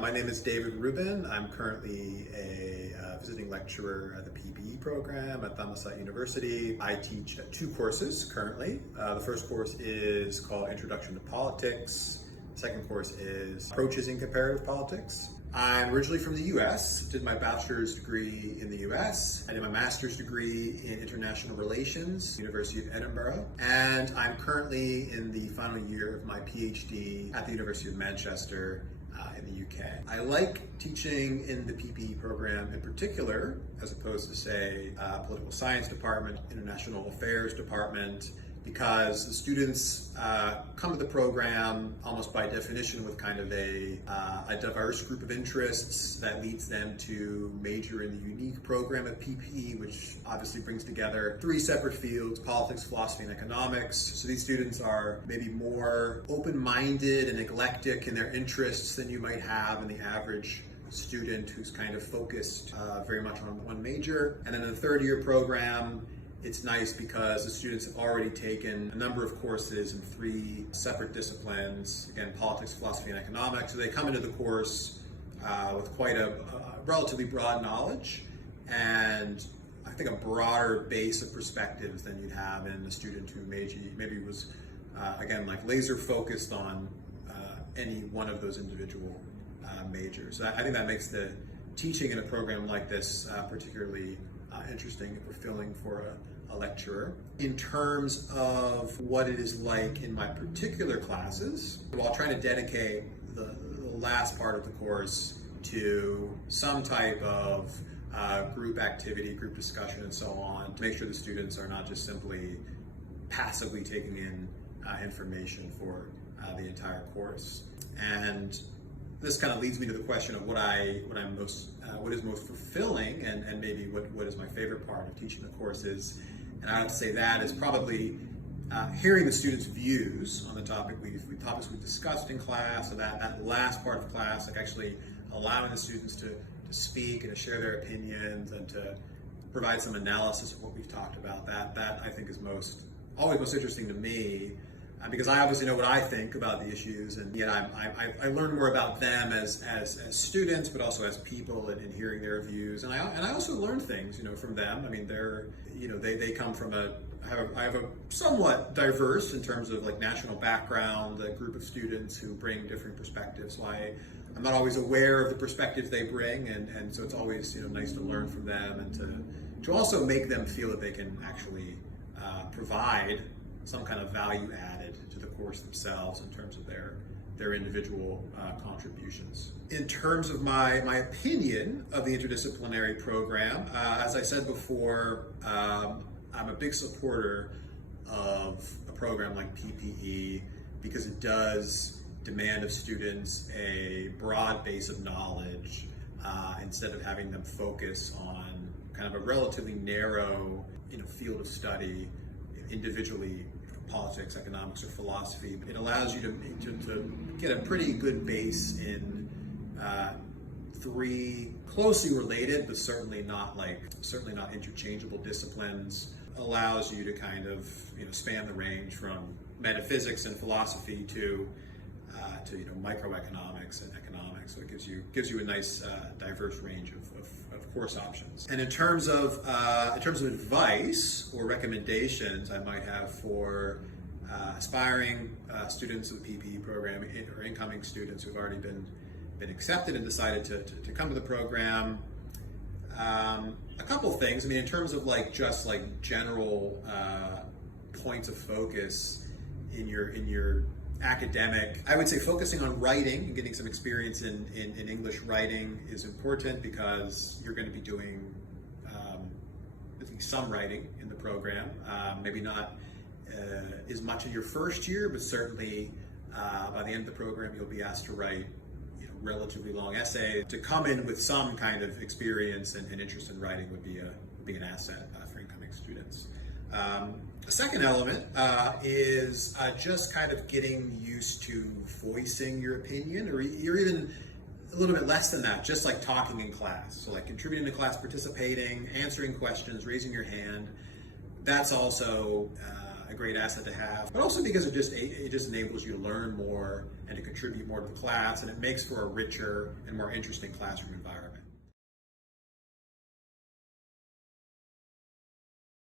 My name is David Rubin. I'm currently a visiting lecturer at the PPE program at Thammasat University. I teach two courses currently. The first course is called Introduction to Politics. The second course is Approaches in Comparative Politics. I'm originally from the US, did my bachelor's degree in the US. I did my master's degree in international relations, University of Edinburgh. And I'm currently in the final year of my PhD at the University of Manchester in the UK. I like teaching in the PPE program in particular, as opposed to say political science department, international affairs department, because the students come to the program almost by definition with kind of a diverse group of interests that leads them to major in the unique program at PPE, which obviously brings together three separate fields: politics, philosophy, and economics. So these students are maybe more open-minded and eclectic in their interests than you might have in the average student who's kind of focused very much on one major. And then in the third year program, it's nice because the students have already taken a number of courses in three separate disciplines, again, politics, philosophy, and economics. So they come into the course with quite a relatively broad knowledge and I think a broader base of perspectives than you'd have in a student who maybe was, again, like laser focused on any one of those individual majors. I think that makes the teaching in a program like this particularly interesting and fulfilling for a lecturer. In terms of what it is like in my particular classes, while trying to dedicate the last part of the course to some type of group activity, group discussion, and so on, to make sure the students are not just simply passively taking in information for the entire course. And this kind of leads me to the question of what is most fulfilling and maybe what is my favorite part of teaching the courses. And I have to say that is probably hearing the students' views on the topics we've discussed in class, so that last part of class, like actually allowing the students to speak and to share their opinions and to provide some analysis of what we've talked about. That I think is always most interesting to me. Because I obviously know what I think about the issues, and yet I learn more about them as students, but also as people, and hearing their views. And I also learn things, from them. I mean, they come from I have a somewhat diverse in terms of like national background, a group of students who bring different perspectives. So I'm not always aware of the perspectives they bring, and so it's always nice to learn from them and to also make them feel that they can actually provide some kind of value added to the course themselves in terms of their individual contributions. In terms of my opinion of the interdisciplinary program, as I said before, I'm a big supporter of a program like PPE because it does demand of students a broad base of knowledge instead of having them focus on kind of a relatively narrow field of study individually, politics, economics, or philosophy. It allows you to get a pretty good base in three closely related, but certainly not interchangeable disciplines. Allows you to kind of span the range from metaphysics and philosophy to microeconomics and economics. So it gives you a nice diverse range of course options. And in terms of advice or recommendations I might have for aspiring students of the PPE program or incoming students who've already been accepted and decided to come to the program, a couple things. I mean, in terms of just general points of focus in your academic, I would say focusing on writing and getting some experience in English writing is important because you're going to be doing some writing in the program. Maybe not as much in your first year, but certainly by the end of the program you'll be asked to write relatively long essays. To come in with some kind of experience and interest in writing would be an asset for incoming students. A second element is just kind of getting used to voicing your opinion, or even a little bit less than that, just like talking in class. So like contributing to class, participating, answering questions, raising your hand. That's also a great asset to have, but also because it just enables you to learn more and to contribute more to the class, and it makes for a richer and more interesting classroom environment.